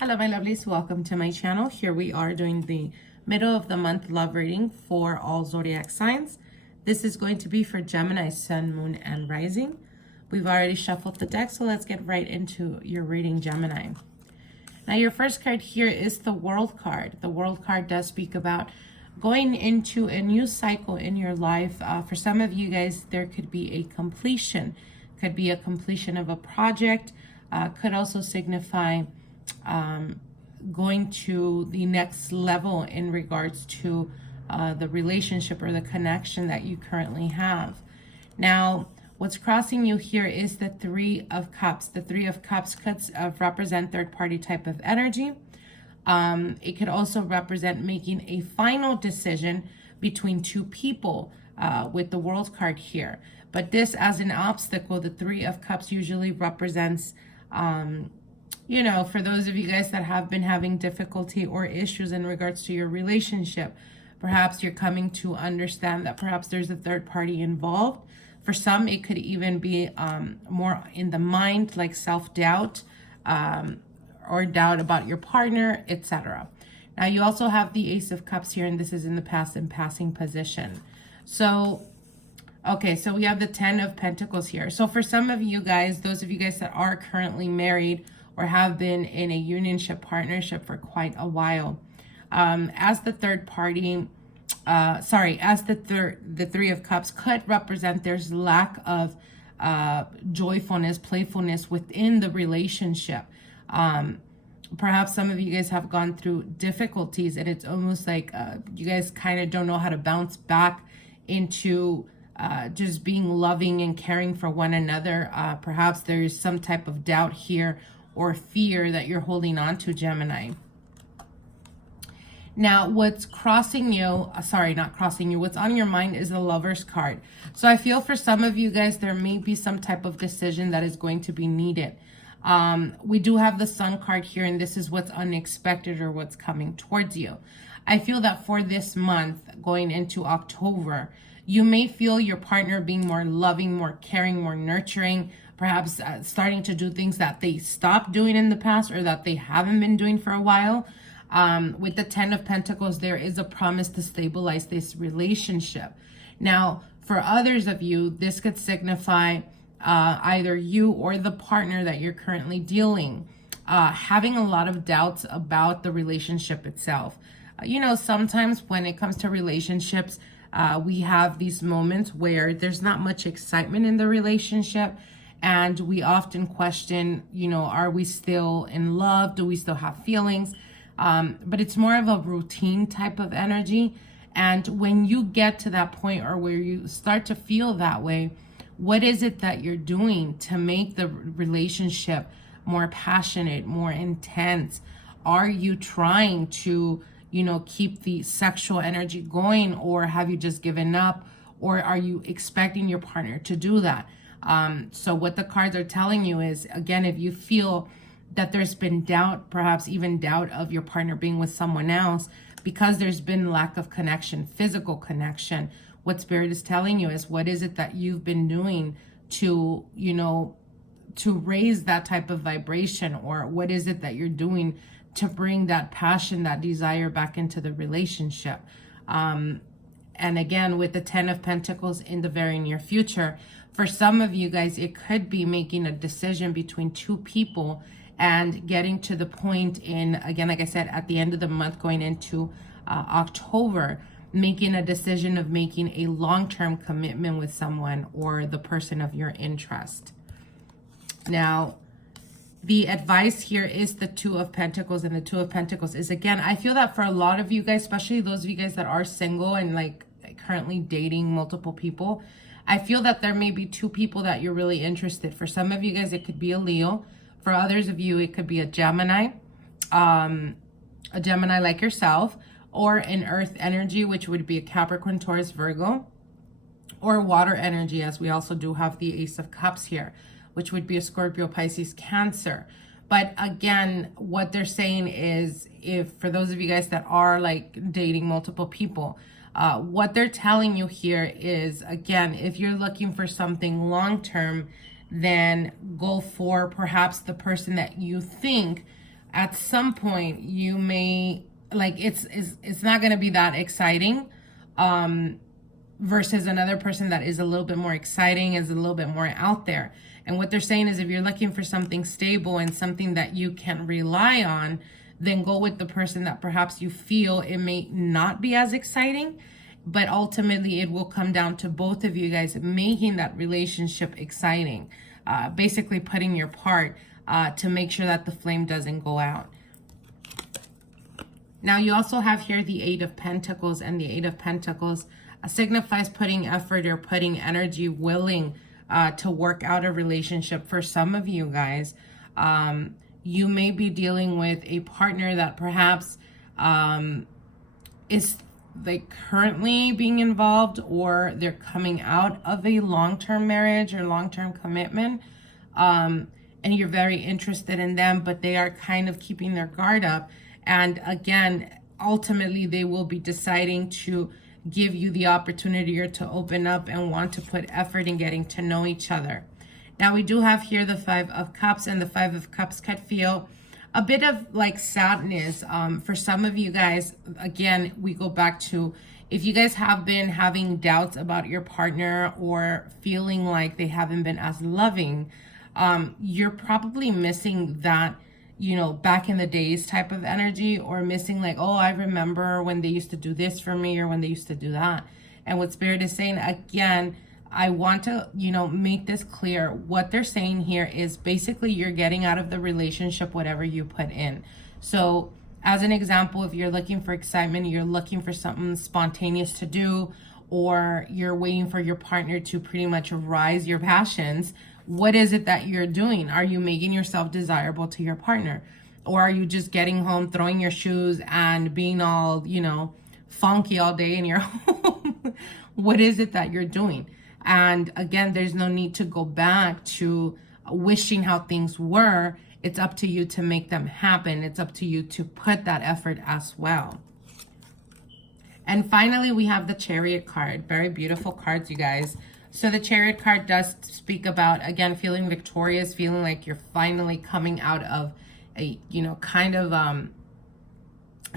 Hello, my lovelies. Welcome to my channel. Here we are doing the middle of the month love reading for all zodiac signs. This is going to be for Gemini, Sun, Moon, and Rising. We've already shuffled the deck, so let's get right into your reading, Gemini. Now, your first card here is the World card. The World card does speak about going into a new cycle in your life. For some of you guys, there could be a completion. Could be a completion of a project. Could also signify going to the next level in regards to the relationship or the connection that you currently have. Now, what's crossing you here is the Three of Cups. The Three of Cups could represent third-party type of energy. It could also represent making a final decision between two people with the World card here. But this as an obstacle, the Three of Cups usually represents you know, for those of you guys that have been having difficulty or issues in regards to your relationship, perhaps you're coming to understand that perhaps there's a third party involved. For some, it could even be more in the mind, like self-doubt or doubt about your partner, etc. Now, you also have the Ace of Cups here, and this is in the past and passing position. So, okay, so we have the Ten of Pentacles here. So for some of you guys, those of you guys that are currently married or have been in a unionship partnership for quite a while, as the third party, as the Three of Cups could represent there's lack of joyfulness, playfulness within the relationship. Perhaps some of you guys have gone through difficulties, and it's almost like you guys kind of don't know how to bounce back into just being loving and caring for one another. Perhaps there's some type of doubt here or fear that you're holding on to, Gemini. Now, what's crossing you, not crossing you, what's on your mind is the Lover's card. So I feel for some of you guys, there may be some type of decision that is going to be needed. We do have the Sun card here, and this is what's unexpected or what's coming towards you. I feel that for this month, going into October, you may feel your partner being more loving, more caring, more nurturing, perhaps starting to do things that they stopped doing in the past or that they haven't been doing for a while. With the Ten of Pentacles, there is a promise to stabilize this relationship. Now, for others of you, this could signify either you or the partner that you're currently dealing, having a lot of doubts about the relationship itself. You know, sometimes when it comes to relationships, we have these moments where there's not much excitement in the relationship, and we often question, you know, are we still in love? Do we still have feelings? But it's more of a routine type of energy. And when you get to that point, or where you start to feel that way, what is it that you're doing to make the relationship more passionate, more intense? Are you trying to, you know, keep the sexual energy going, or have you just given up, or are you expecting your partner to do that? So what the cards are telling you is, again, if you feel that there's been doubt, perhaps even doubt of your partner being with someone else, because there's been lack of connection, physical connection, what Spirit is telling you is, what is it that you've been doing to, you know, to raise that type of vibration, or what is it that you're doing to bring that passion, that desire back into the relationship? And again, with the Ten of Pentacles in the very near future, for some of you guys, it could be making a decision between two people and getting to the point in, again, like I said, at the end of the month, going into October, making a decision of making a long-term commitment with someone or the person of your interest. Now, the advice here is the Two of Pentacles, and the Two of Pentacles is, again, I feel that for a lot of you guys, especially those of you guys that are single and like currently dating multiple people, I feel that there may be two people that you're really interested. For some of you guys, it could be a Leo. For others of you, it could be a Gemini like yourself, or an Earth energy, which would be a Capricorn, Taurus, Virgo, or water energy, as we also do have the Ace of Cups here, which would be a Scorpio, Pisces, Cancer. But again, what they're saying is, if for those of you guys that are like dating multiple people, what they're telling you here is, again, if you're looking for something long-term, then go for perhaps the person that you think at some point you may, like, it's not going to be that exciting, versus another person that is a little bit more exciting, is a little bit more out there. And what they're saying is, if you're looking for something stable and something that you can rely on, then go with the person that perhaps you feel it may not be as exciting, but ultimately it will come down to both of you guys making that relationship exciting, basically putting your part to make sure that the flame doesn't go out. Now you also have here the Eight of Pentacles, and the Eight of Pentacles signifies putting effort or putting energy, willing to work out a relationship. For some of you guys, you may be dealing with a partner that perhaps is like currently being involved, or they're coming out of a long-term marriage or long-term commitment, and you're very interested in them, but they are kind of keeping their guard up. And again, ultimately they will be deciding to give you the opportunity, or to open up and want to put effort in getting to know each other. Now we do have here the Five of Cups, and the Five of Cups could feel a bit of like sadness. For some of you guys, again, we go back to, if you guys have been having doubts about your partner or feeling like they haven't been as loving, you're probably missing that, you know, back in the days type of energy, or missing like, oh, I remember when they used to do this for me, or when they used to do that. And what Spirit is saying, again, I want to, you know, make this clear. What they're saying here is basically you're getting out of the relationship whatever you put in. So as an example, if you're looking for excitement, you're looking for something spontaneous to do, or you're waiting for your partner to pretty much rise your passions, what is it that you're doing? Are you making yourself desirable to your partner? Or are you just getting home, throwing your shoes, and being all, you know, funky all day in your home? What is it that you're doing? And again, there's no need to go back to wishing how things were. It's up to you to make them happen. It's up to you to put that effort as well. And finally, we have the Chariot card. Very beautiful cards, you guys. So the Chariot card does speak about, again, feeling victorious, feeling like you're finally coming out of a, you know, kind of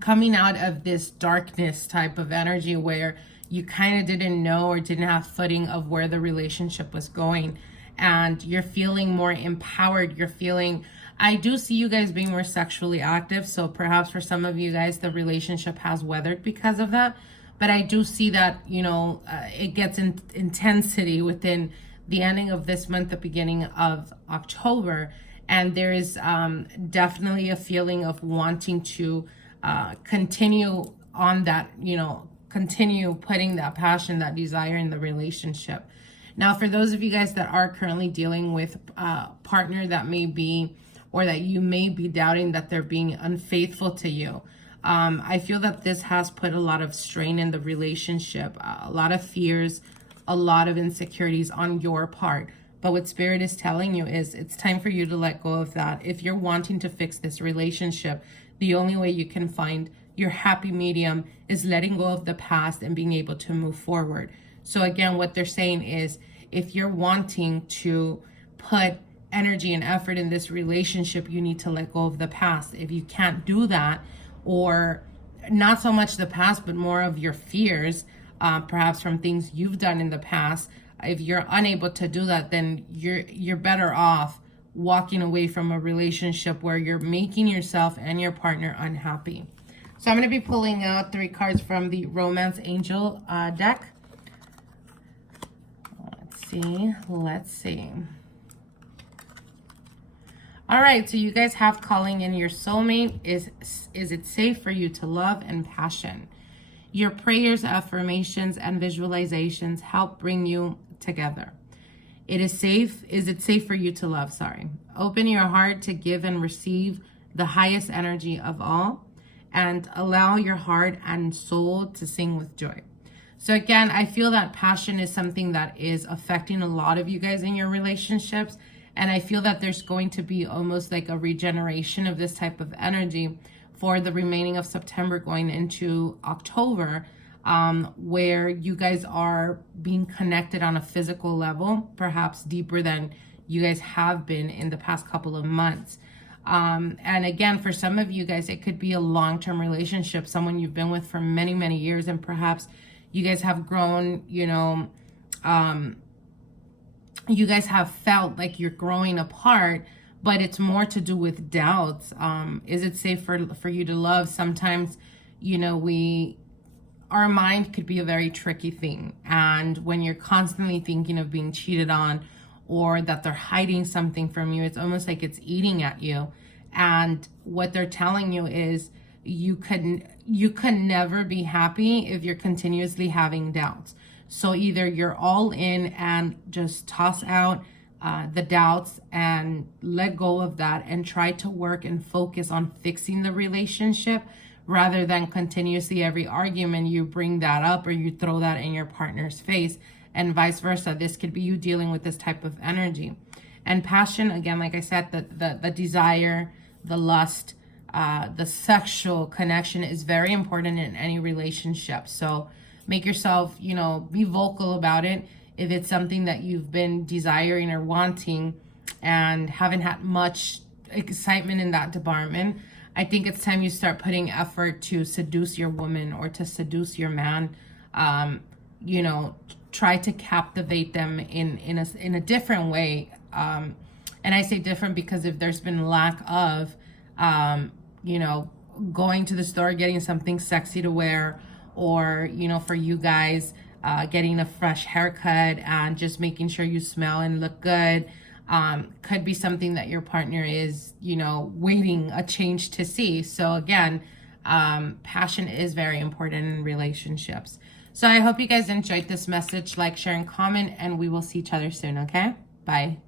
coming out of this darkness type of energy where you kind of didn't know or didn't have footing of where the relationship was going, and you're feeling more empowered. You're feeling, I do see you guys being more sexually active, so perhaps for some of you guys the relationship has weathered because of that, but I do see that, you know, it gets in intensity within the ending of this month, the beginning of October, and there is definitely a feeling of wanting to continue on that, you know, continue putting that passion, that desire in the relationship. Now, for those of you guys that are currently dealing with a partner that may be, or that you may be doubting that they're being unfaithful to you, I feel that this has put a lot of strain in the relationship, a lot of fears, a lot of insecurities on your part. But what Spirit is telling you is it's time for you to let go of that. If you're wanting to fix this relationship, the only way you can find your happy medium is letting go of the past and being able to move forward. So again, what they're saying is, if you're wanting to put energy and effort in this relationship, you need to let go of the past. If you can't do that, or not so much the past, but more of your fears, perhaps from things you've done in the past, if you're unable to do that, then you're better off walking away from a relationship where you're making yourself and your partner unhappy. So I'm going to be pulling out 3 cards from the Romance Angel deck. Let's see. All right, so you guys have calling in your soulmate. Is it safe for you to love and passion? Your prayers, affirmations, and visualizations help bring you together. Is it safe for you to love? Open your heart to give and receive the highest energy of all, and allow your heart and soul to sing with joy. So again, I feel that passion is something that is affecting a lot of you guys in your relationships. And I feel that there's going to be almost like a regeneration of this type of energy for the remaining of September going into October, where you guys are being connected on a physical level, perhaps deeper than you guys have been in the past couple of months. And again, for some of you guys, it could be a long-term relationship, someone you've been with for many, many years, and perhaps you guys have grown, you know, you guys have felt like you're growing apart, but it's more to do with doubts. Is it safe for you to love? Sometimes, you know, our mind could be a very tricky thing. And when you're constantly thinking of being cheated on or that they're hiding something from you, it's almost like it's eating at you. And what they're telling you is you can never be happy if you're continuously having doubts. So either you're all in and just toss out the doubts and let go of that and try to work and focus on fixing the relationship, rather than continuously every argument you bring that up or you throw that in your partner's face, and vice versa. This could be you dealing with this type of energy. And passion, again, like I said, the desire, the lust, the sexual connection is very important in any relationship. So make yourself, you know, be vocal about it. If it's something that you've been desiring or wanting and haven't had much excitement in that department, I think it's time you start putting effort to seduce your woman or to seduce your man. You know, try to captivate them in a different way. And I say different because if there's been lack of, you know, going to the store, getting something sexy to wear, or, you know, for you guys, getting a fresh haircut and just making sure you smell and look good, could be something that your partner is, you know, waiting a change to see. So again, passion is very important in relationships. So I hope you guys enjoyed this message. Like, share, and comment, and we will see each other soon, okay? Bye.